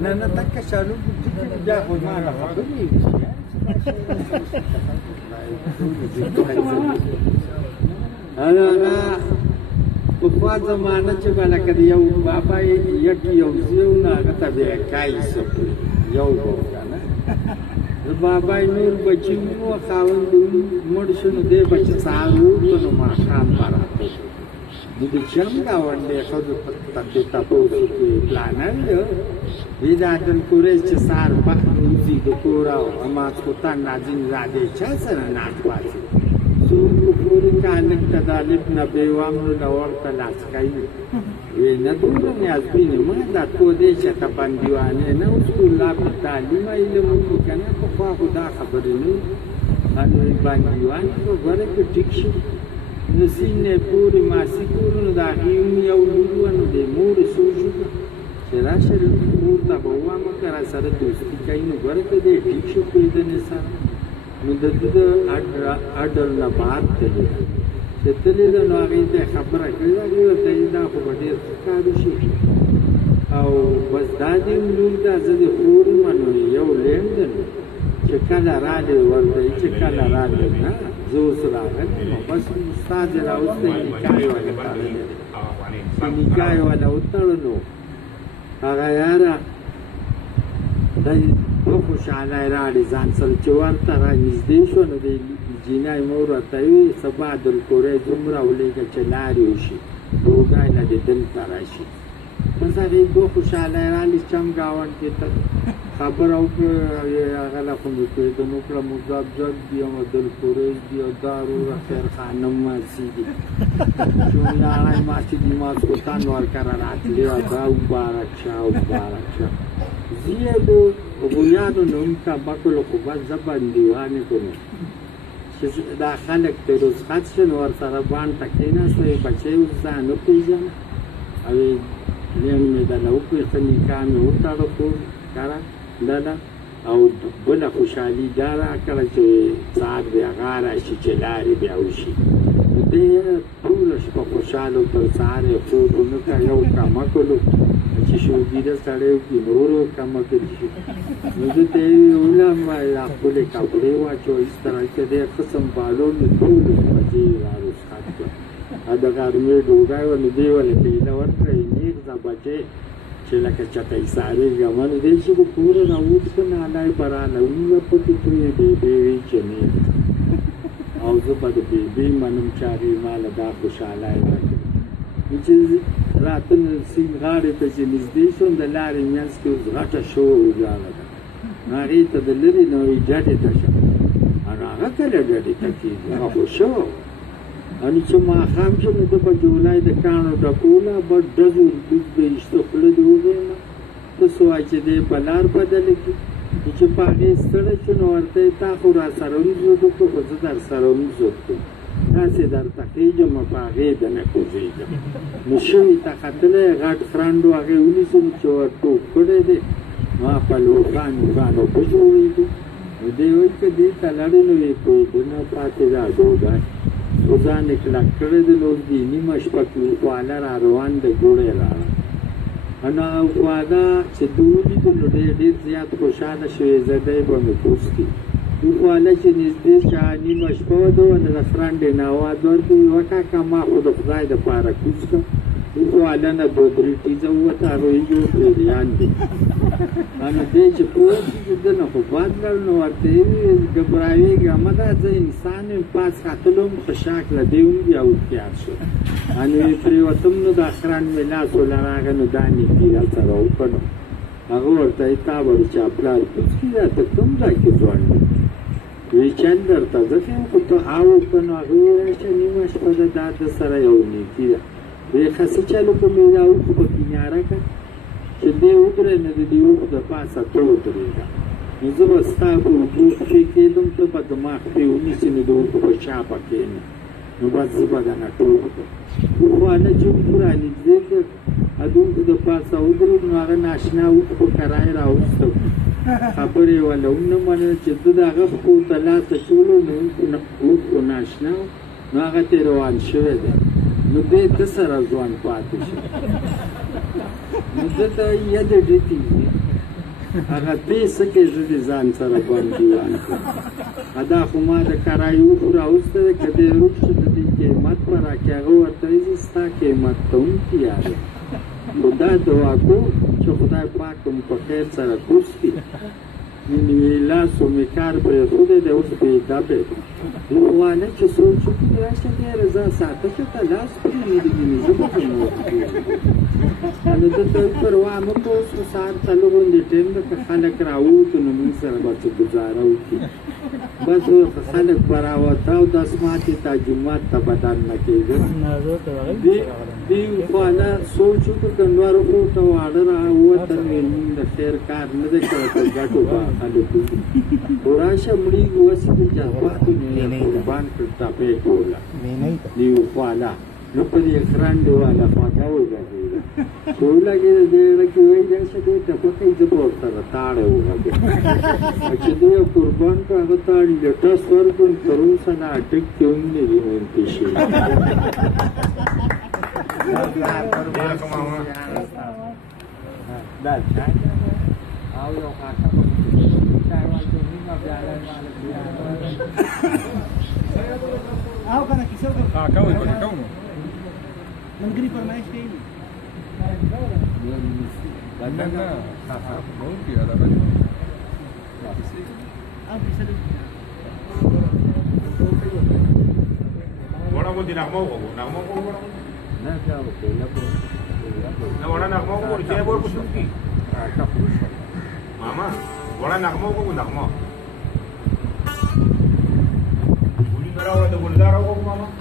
نه تک شالو بیا خو ما نه خبرې هغه پخوا زمانه چې به لکه د یو بابا یو زیو نه هغه ته به یې کای سپړي یو به و که نه د بابا یې نور بچي وو خاوند مړ شو نو دی به چې سهار وکړو نو ماښام به راته نو د چې هم ګاونډی ښځو ته تپوس وکړي پلانر دی وی دا دلکورې چې سهار وځي د کور او ماسخوتن راځي راځي چا سره ناست پاتې څوک پورې کالک ته د الف نه بېوامرو له ورته لاس کوي وی نه دومره نیازبینې ما دا تودې چې ته بندیوانې نه اوس خو لا په تعلیم علم وکړي که نه پخوا خو دا خبرې نه وي بندیوان خو ګوره که ټیک شي نو سینې پورې ماسي کورو نو د هغې هم یو لور وه نو د مورې سوچ وکړه چې راشه مور ته به ووایم که را سره دوستي کوي نو ګوره که دی ټیک شو پوهېدنې سره نو د ده د اډر نه بهر تللی چې تللی ده نو هغې ته یې خبره کړې ده هغې ورته ویل دا خو به ډېر ښه کار وشي او بس دا دې لور ده زه دې خور یم نو یو لیم ده نو چې کله راغلې ورته وایي چې کله راغلې نه زه اوس راغلی یم بس ستا دې راوستی نکاح یې ونه تړلی دی چې نکاح یې ونه وتړلو هغه یاره دی دوه خوشحالی راغلې ځان سره چې ورته را نږدې شوه نو د جینۍ مور ورته ویل سبا دلکورې دومره ولېږه چې لارې وشي روږی نه دې دلته راشي بس هغې دوه خوشحالی راغلې چم ګاونډ کې ته خبره وکړه هغه له خو مې پوهېدنه وکړه مزاب جګ دي او دلکورې دي او دا روغه خیر خانم ماسي دي شونیاړی ماسي دي ماسخوتن ورکره راتلې او دا مبارک شه مبارک شه زه یې د غویانو نوم تبه کړلو خو بس زه بندیوانې کړم چې دا خلک ترې رخصت شو نو ورسره بانډ ته کېناستو یې بچی اوس ځان وپېژنه او یې لینډ مې درله وکړې ښه نکاح مې وتړه کور کره ډله او بله خوشحالي دا راکړه چې سهار بیا هغه راشي چې لارې بیا وشي نو دی ټوله شپه خوشحاله و تر سهار یې خوب ونه کړه یو کمه کړلو چې شوګیره سړی وکړي نورو کمه کړي شي نو زه ته یې ویلم دا خپلې کپړې واچوه هېڅ طرح چې دی ښه سمبالو نو ټولو بچې را رخصت کړه او د غرمې ډوډۍ وه نو دی ولې پیله ورکړه یې نیغ ځه بچې چې لکه چټۍ سارېږه نو دی چې به کوره راووت ښه نالی به راله ویله پکې تو یې بیبې وی چې نیغ او زه به د بیبې منم چې هغې ماله دا خوشحالی راکړي چې راته سیند غاړې ته چې نږدې شوم د لارې منځ کې اوس غټه شور ولاړه ده نو هغې ته د لرې نه وایي ډډې ته شه نو هغه کله ډډې ته کېږي هغه خو شو نو چې ماښام شو نو ده به جولای د کاڼو ډکوله به ډزو دوز به ایسته خوله دې وویله ته څه وایي چې دی په لار بدله کړي چې په هغې ستړی شو نو ورته یې تا خو را سره وزود وکړو خو زه در سره وزود کړم داسې درته خېږم په هغې به نه کوزېږم نو شوي ته ختلی غټ فرنډ و هغې ونیسم چې ور ټوپ کړی دی نو په لوښان وښان اوبه جوړېږي نو دی وایي که دې ته لړې نو یې پوهېدنه پاتې ده ډوډۍ خو ځان یې کلک کړی دی نو دې نیمه شپه کې خواله را روان دی ګوړی راغله نو هغه خواله چې ده ولیدو نو ډېر زیات خوشحاله شوې زه دی به مې پوس کړي خواله چې نږدې شوه نیمه شپه وه ده نو د فرنډ یې نه اواز ورکړي یوه کاکا ما خو د خدای دپاره کوز کړه خواله نه دوه درې ټیزه ووته هغه یې جوړ پیریان دي نو دی چې پوه شي چې ده نه خو باد لړ نو ورته یې وویل ګبراوېږه مه دا زه انسان یم پاس ختلو هم ښه شاک له دی هم بیا هوښیار شو نو یې پرېوتم نو دا خرنډ مې لاس ولراغه نو دا نیکي را سره وکړه نو هغه ورته یې تا به د چا پلار کوز کړي دا ته کوم ځای کې ځوان دی وی چل درته زه ښیم خو ته او وکړه نو هغه ویې راشه نیمه شپه ده دا ده سره یو نیکي ده وی ښه څه چلو که مې دا وکړو په کناره که چې دی ودرې نه د دې اوښ د پاسه ته ودرېږه نو زه به ستا په اوږو پښې کېدم ته به دما پښې ونیسې نو د اوښو په شا به کښېنه نو بس زه به درنه ټوپ کړم خواله چې اوښ را نږدې کړ د اوښو د پاسه ودرېد نو هغه ناشنا اوښ په کرای راوسته خبرې یې وله هم نه منله چې ده د هغه پښو ته لاس اچولو نو اوښ خو ناشنا نو هغه ترې روان شوی دی نو دی ده سره ځوان پاتې شو نو ده ته یده ډتې هغه پیسه کې زه ځان سره باندې ادا خو ما د کرایو راوسته کدی روښ د دې قیمت پر راکاغه ورته ستا قیمت ته هم تیار خدا دعا کو چې خدای پاک هم په خیر سره کوسي ویني لاسو می کار پر خود د اوس په دابه نو وانه چې سوچ کې راشه دې رضا ساته چې لاس پر دې زه په نو انا د ته پروا مو په اوس سار تلو باندې ټیم د خلک راوته نو موږ سره به گزاره وکړو بس خلک براوته او د اسماتي تاجمات ته بدل نه کېږي دی خواله سوچ وکړو نور خو ته واړه راوته نو د خیر کار نه دی کړی ګټو با خلکو وراشه مړي وسې د جواب نه قربان کړتا په کوله دی خواله نو په دې اکران دی والا خواته وګورئ ټوله کې دې راکوي دا څه دې ته په کې ځبور سره تاړه وګورئ چې دې قربان کا هغه تاړي د تاسو ورکون تروسه نه اټک کېون نه دی مونږ شي دا چای او یو خاطر چای ورته نیمه بیا او کنه کیسه کوي کوي منګري فرمایش کوي بدنه बहुत ही ज्यादा बन अब किसे वड़ा वो दिन नगमा को ना क्या होते ना ना वड़ा नगमा को क्या बोल कुछ की मामा वड़ा नगमा को नगमा पूरी तरह वाला तो गुलदार हो मामा